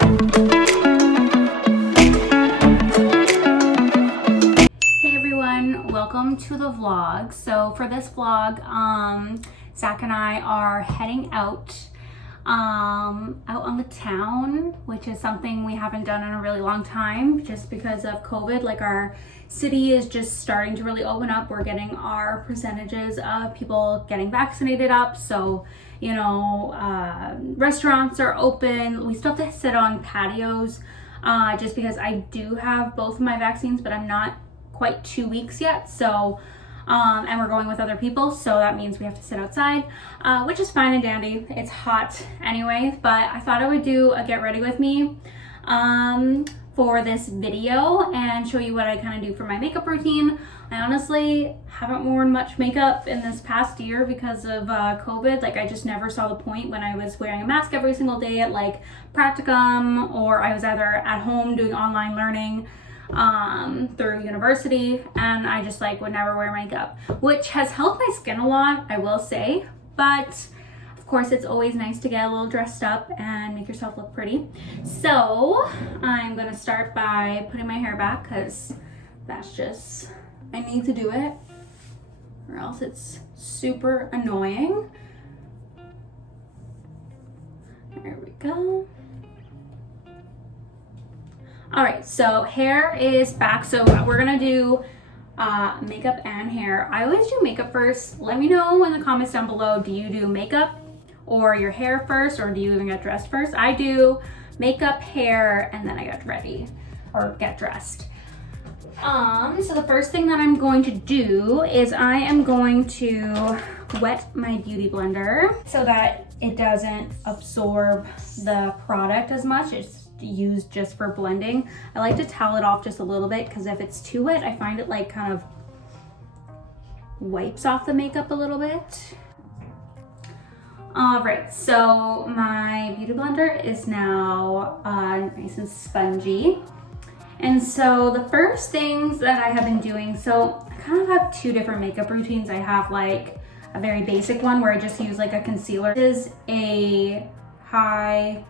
Hey everyone, welcome to the vlog. So for this vlog, Zach and I are heading out on the town, which is something we haven't done in a really long time just because of COVID. Like, our city is just starting to really open up. We're getting our percentages of people getting vaccinated up. So, you know, restaurants are open. We still have to sit on patios just because I do have both of my vaccines, but I'm not quite 2 weeks yet. So and we're going with other people, so that means we have to sit outside, which is fine and dandy. It's hot anyway, but I thought I would do a get ready with me for this video and show you what I kind of do for my makeup routine. I honestly haven't worn much makeup in this past year because of COVID. Like, I just never saw the point when I was wearing a mask every single day at like practicum, or I was either at home doing online learning through university, and I just like would never wear makeup, which has helped my skin a lot, I will say. But of course, it's always nice to get a little dressed up and make yourself look pretty. So I'm gonna start by putting my hair back because that's just, I need to do it or else it's super annoying. There we go. All right, so hair is back. So we're gonna do makeup and hair. I always do makeup first. Let me know in the comments down below, do you do makeup or your hair first, or do you even get dressed first? I do makeup, hair, and then I get ready or get dressed. So the first thing that I'm going to do is I am going to wet my beauty blender so that it doesn't absorb the product as much. It's used just for blending. I like to towel it off just a little bit because if it's too wet, I find it like kind of wipes off the makeup a little bit. All right, so my beauty blender is now nice and spongy. And so the first things that I have been doing, so I kind of have two different makeup routines. I have like a very basic one where I just use like a concealer. This is a high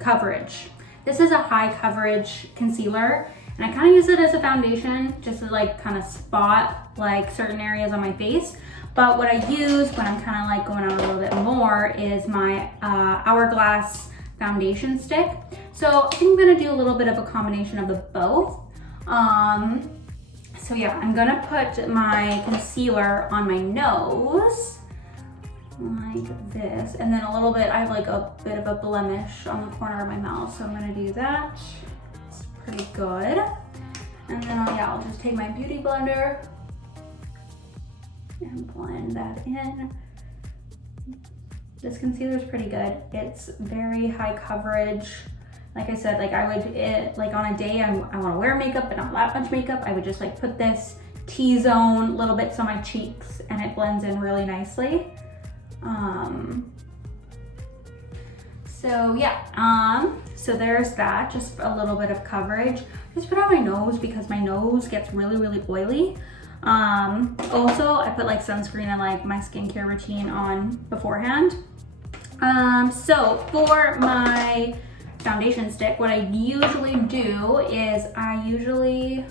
coverage. This is a high coverage concealer, and I kind of use it as a foundation just to like kind of spot like certain areas on my face. But what I use when I'm kind of like going out a little bit more is my Hourglass foundation stick. So I think I'm gonna do a little bit of a combination of the both. So yeah, I'm gonna put my concealer on my nose like this, and then a little bit, I have like a bit of a blemish on the corner of my mouth, so I'm gonna do that. It's pretty good. And then I'll just take my beauty blender and blend that in. This concealer is pretty good. It's very high coverage. Like I said, like I would, like on a day I want to wear makeup but not that much makeup, I would just like put this T-zone little bits on my cheeks and it blends in really nicely. So yeah, so there's that, just a little bit of coverage. Just put it on my nose because my nose gets really, really oily. Also, I put like sunscreen and like my skincare routine on beforehand. So for my foundation stick, what I usually do is I usually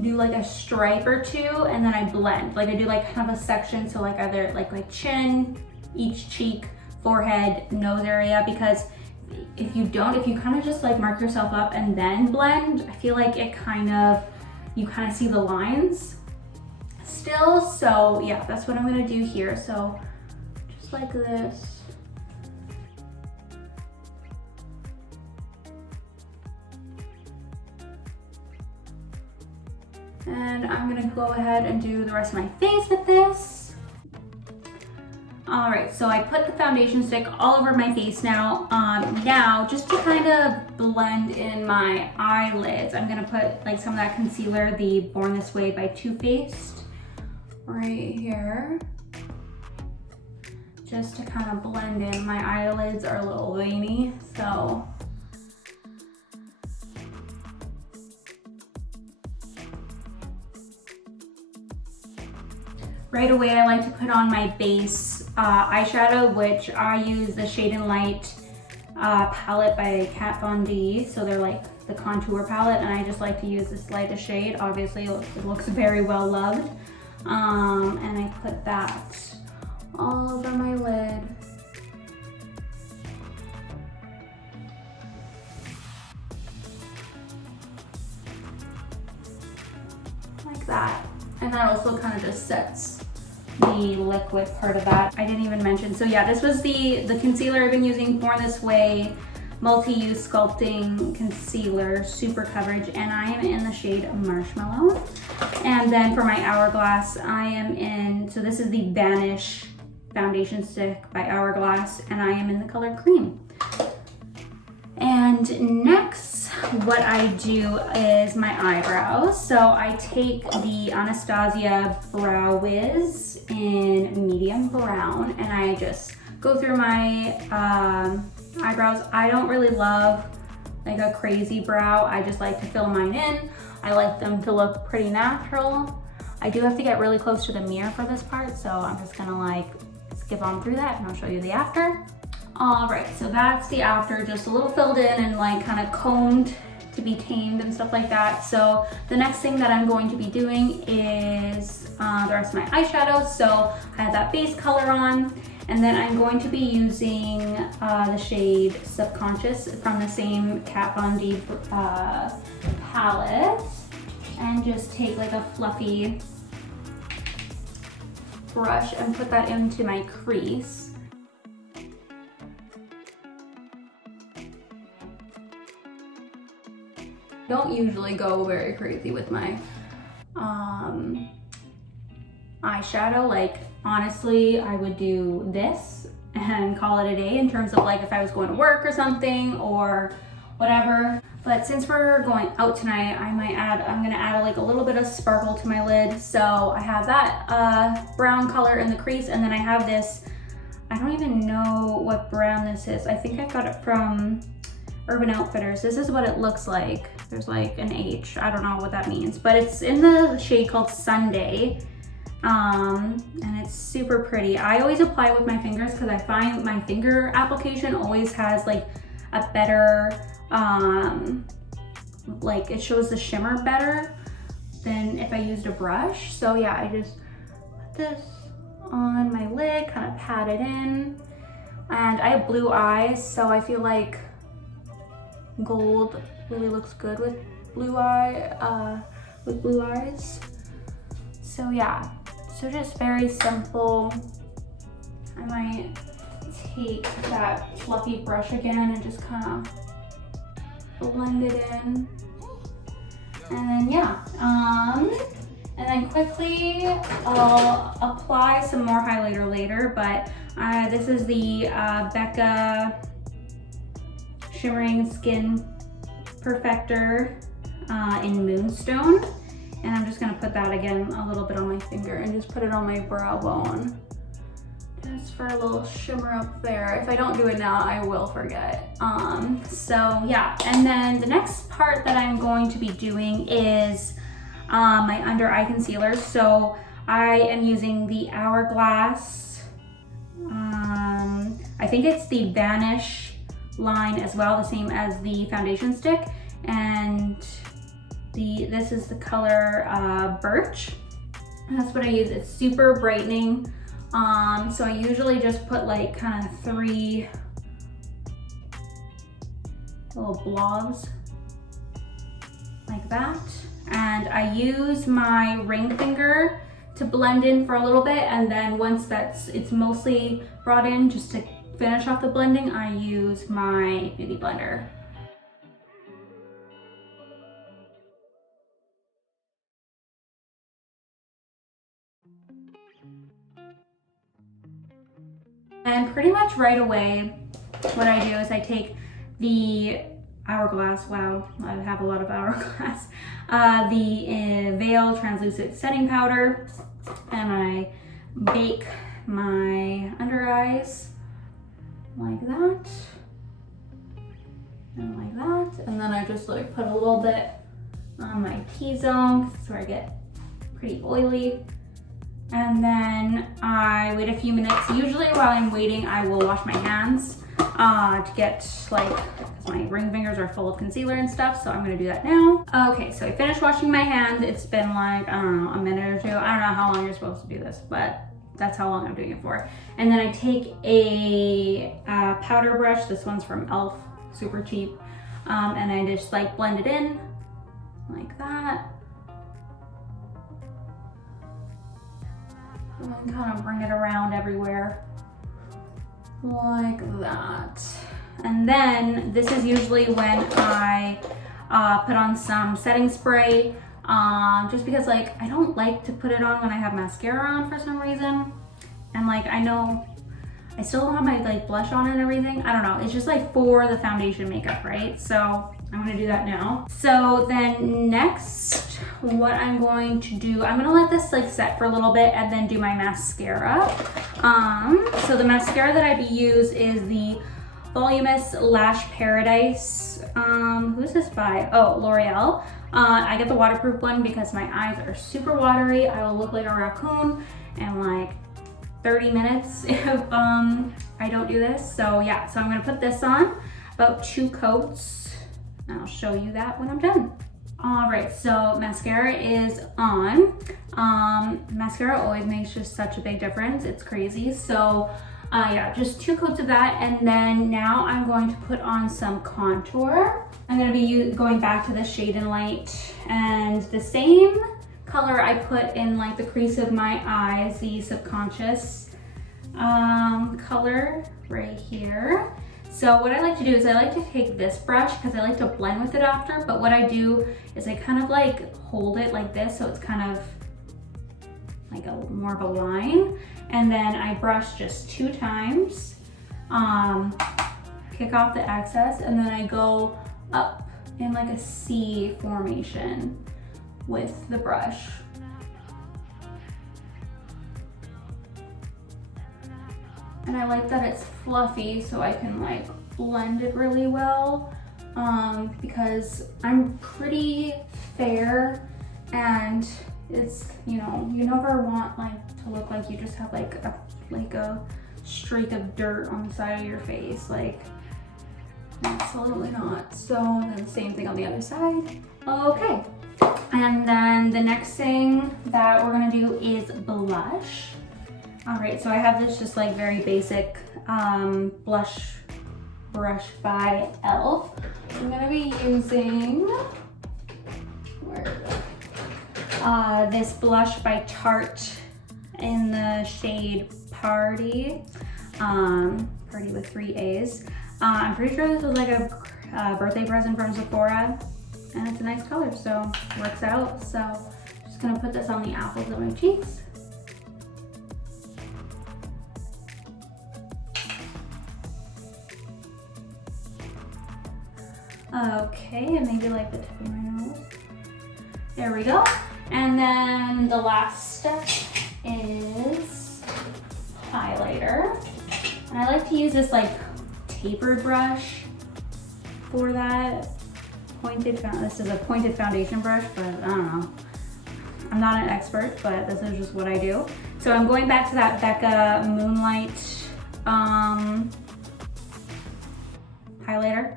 do like a stripe or two and then I blend. Like I do like kind of a section, so like either like my chin, each cheek, forehead, nose area, because if you kind of just like mark yourself up and then blend, I feel like it kind of, you kind of see the lines still. So yeah, that's what I'm gonna do here. So just like this. And I'm gonna go ahead and do the rest of my face with this. All right, so I put the foundation stick all over my face now. Now, just to kind of blend in my eyelids, I'm gonna put like some of that concealer, the Born This Way by Too Faced, right here. Just to kind of blend in. My eyelids are a little veiny, so. Right away, I like to put on my base eyeshadow, which I use the Shade and Light palette by Kat Von D. So they're like the contour palette, and I just like to use this lightest shade. Obviously it looks very well loved. And I put that all over my lid. Like that. And that also kind of just sets the liquid part of that. I didn't even mention. So yeah, this was the concealer I've been using, Born This Way Multi-Use Sculpting Concealer, Super Coverage, and I am in the shade Marshmallow. And then for my Hourglass, I am in, so this is the Vanish Foundation Stick by Hourglass, and I am in the color Cream. And next, what I do is my eyebrows. So I take the Anastasia Brow Wiz in medium brown, and I just go through my eyebrows. I don't really love like a crazy brow. I just like to fill mine in. I like them to look pretty natural. I do have to get really close to the mirror for this part, so I'm just gonna like skip on through that and I'll show you the after. All right, so that's the after, just a little filled in and like kind of combed to be tamed and stuff like that. So the next thing that I'm going to be doing is the rest of my eyeshadow. So I have that base color on, and then I'm going to be using the shade Subconscious from the same Kat Von D palette, and just take like a fluffy brush and put that into my crease. Don't usually go very crazy with my eyeshadow. Like honestly, I would do this and call it a day in terms of like if I was going to work or something or whatever. But since we're going out tonight, I'm gonna add like a little bit of sparkle to my lid. So I have that brown color in the crease, and then I have this, I don't even know what brand this is. I think I got it from Urban Outfitters. This is what it looks like. There's like an H, I don't know what that means, but it's in the shade called Sunday. And it's super pretty. I always apply with my fingers because I find my finger application always has like a better, like it shows the shimmer better than if I used a brush. So yeah, I just put this on my lid, kind of pat it in. And I have blue eyes, so I feel like gold really looks good with blue eyes. So yeah, so just very simple. I might take that fluffy brush again and just kind of blend it in. And then yeah, and then quickly I'll apply some more highlighter later, but this is the Becca Shimmering Skin Perfector in Moonstone, and I'm just gonna put that again a little bit on my finger and just put it on my brow bone just for a little shimmer up there. If I don't do it now, I will forget. So yeah, and then the next part that I'm going to be doing is my under eye concealer. So I am using the Hourglass, I think it's the Vanish line as well, the same as the foundation stick, and this is the color Birch, and that's what I use. It's super brightening. So I usually just put like kind of 3 little blobs like that, and I use my ring finger to blend in for a little bit, and then once it's mostly brought in, just to finish off the blending, I use my beauty blender. And pretty much right away, what I do is I take the Hourglass, wow, I have a lot of Hourglass, the Veil Translucent Setting Powder, and I bake my under eyes like that, and like that, and then I just like put a little bit on my T-zone, that's where I get pretty oily. And then I wait a few minutes. Usually while I'm waiting, I will wash my hands to get like, because my ring fingers are full of concealer and stuff, so I'm gonna do that now. Okay, so I finished washing my hands. It's been like, I don't know, a minute or two. I don't know how long you're supposed to do this, but that's how long I'm doing it for. And then I take a powder brush. This one's from e.l.f., super cheap. And I just like blend it in like that. And kind of bring it around everywhere like that. And then this is usually when I put on some setting spray, just because like I don't like to put it on when I have mascara on for some reason. And like I know I still don't have my like blush on and everything. I don't know, it's just like for the foundation makeup, right? So I'm gonna do that now. So then next, what I'm going to do, I'm gonna let this like set for a little bit and then do my mascara. So the mascara that I use is the Voluminous Lash Paradise. Who's this by? Oh, L'Oreal. I get the waterproof one because my eyes are super watery. I will look like a raccoon in like 30 minutes if I don't do this. So yeah, so I'm gonna put this on, about 2 coats. I'll show you that when I'm done. All right, so mascara is on. Mascara always makes just such a big difference. It's crazy. So yeah, just 2 coats of that. And then now I'm going to put on some contour. I'm gonna be going back to the Shade and Light, and the same color I put in like the crease of my eyes, the subconscious color right here. So what I like to do is I like to take this brush because I like to blend with it after, but what I do is I kind of like hold it like this so it's kind of like a more of a line, and then I brush just 2 times, kick off the excess, and then I go up in like a C formation with the brush. And I like that it's fluffy so I can like blend it really well, because I'm pretty fair, and it's, you know, you never want like to look like you just have like a streak of dirt on the side of your face. Like, absolutely not. So then same thing on the other side. Okay. And then the next thing that we're gonna do is blush. All right, so I have this just like very basic blush brush by e.l.f. I'm gonna be using, where is it? This blush by Tarte in the shade Party. Party with 3 A's. I'm pretty sure this was like a birthday present from Sephora, and it's a nice color, so works out. So just gonna put this on the apples of my cheeks. Okay, and maybe like the tip of my nose. There we go. And then the last step is highlighter. And I like to use this like tapered brush for that. This is a pointed foundation brush, but I don't know. I'm not an expert, but this is just what I do. So I'm going back to that Becca Moonlight highlighter.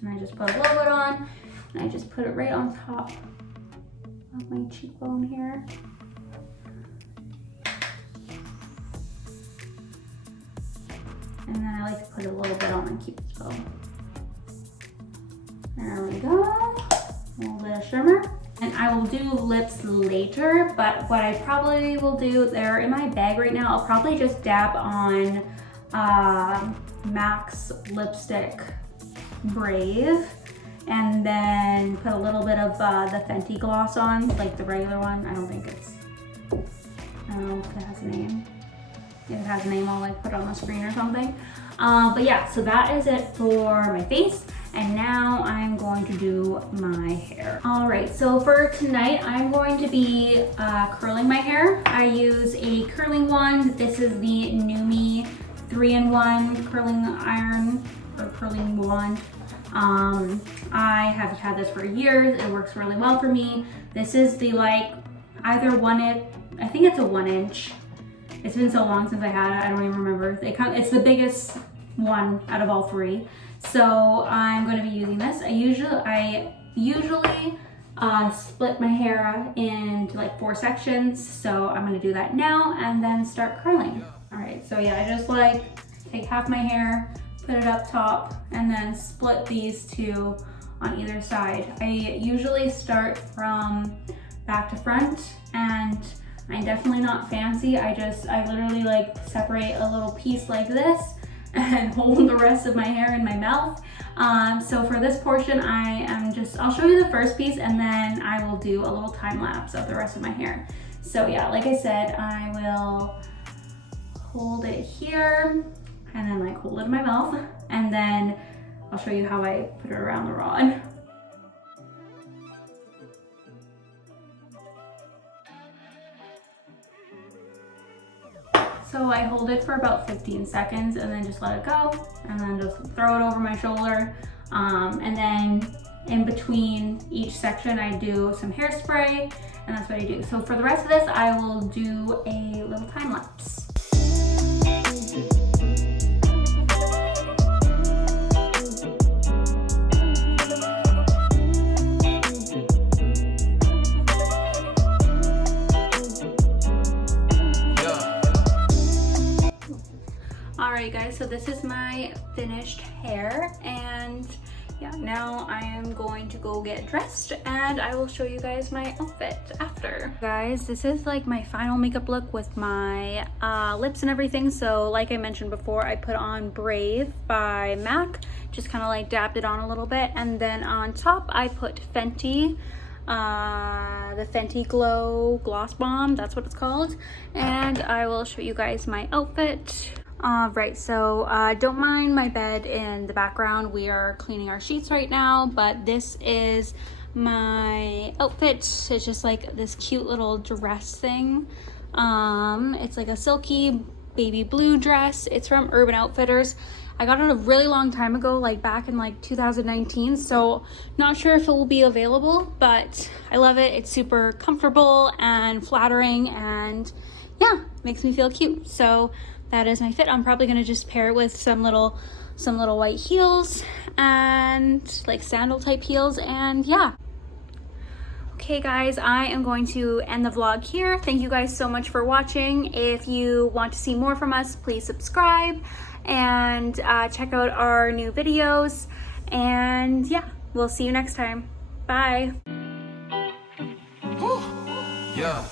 And I just put a little bit on, and I just put it right on top of my cheekbone here. And then I like to put a little bit on my cupid's bow. There we go. A little bit of shimmer. And I will do lips later, but what I probably will do, they're in my bag right now, I'll probably just dab on MAC's lipstick Brave, and then put a little bit of the Fenty gloss on, like the regular one. I don't know if it has a name. If it has a name, I'll like put it on the screen or something. But yeah, so that is it for my face. And now I'm going to do my hair. All right, so for tonight, I'm going to be curling my hair. I use a curling wand. This is the NuMe 3-in-1 curling iron or curling wand. I have had this for years. It works really well for me. This is the like either I think it's a 1 inch. It's been so long since I had it, I don't even remember. It's the biggest one out of all three. So I'm going to be using this. I usually split my hair into like 4 sections. So I'm going to do that now and then start curling. All right, so yeah, I just like take half my hair, put it up top, and then split these 2 on either side. I usually start from back to front, and I'm definitely not fancy. I literally like separate a little piece like this and hold the rest of my hair in my mouth. So for this portion, I'll show you the first piece and then I will do a little time lapse of the rest of my hair. So yeah, like I said, I will hold it here and then like hold it in my mouth, and then I'll show you how I put it around the rod. So I hold it for about 15 seconds and then just let it go, and then just throw it over my shoulder. And then in between each section, I do some hairspray, and that's what I do. So for the rest of this, I will do a little time lapse. Alright guys, so this is my finished hair, and yeah, now I am going to go get dressed and I will show you guys my outfit after. Guys, this is like my final makeup look with my lips and everything. So like I mentioned before, I put on Brave by MAC, just kind of like dabbed it on a little bit, and then on top I put Fenty, the Fenty Glow Gloss Bomb, that's what it's called, and I will show you guys my outfit. Right, so don't mind my bed in the background. We are cleaning our sheets right now, but this is my outfit. It's just like this cute little dress thing. It's like a silky baby blue dress. It's from Urban Outfitters. I got it a really long time ago, like back in like 2019, so not sure if it will be available, but I love it. It's super comfortable and flattering, and yeah, makes me feel cute. So that is my fit. I'm probably gonna just pair it with some little white heels and like sandal type heels, and yeah. Okay guys, I am going to end the vlog here. Thank you guys so much for watching. If you want to see more from us, please subscribe and check out our new videos, and yeah, we'll see you next time. Bye. Yeah.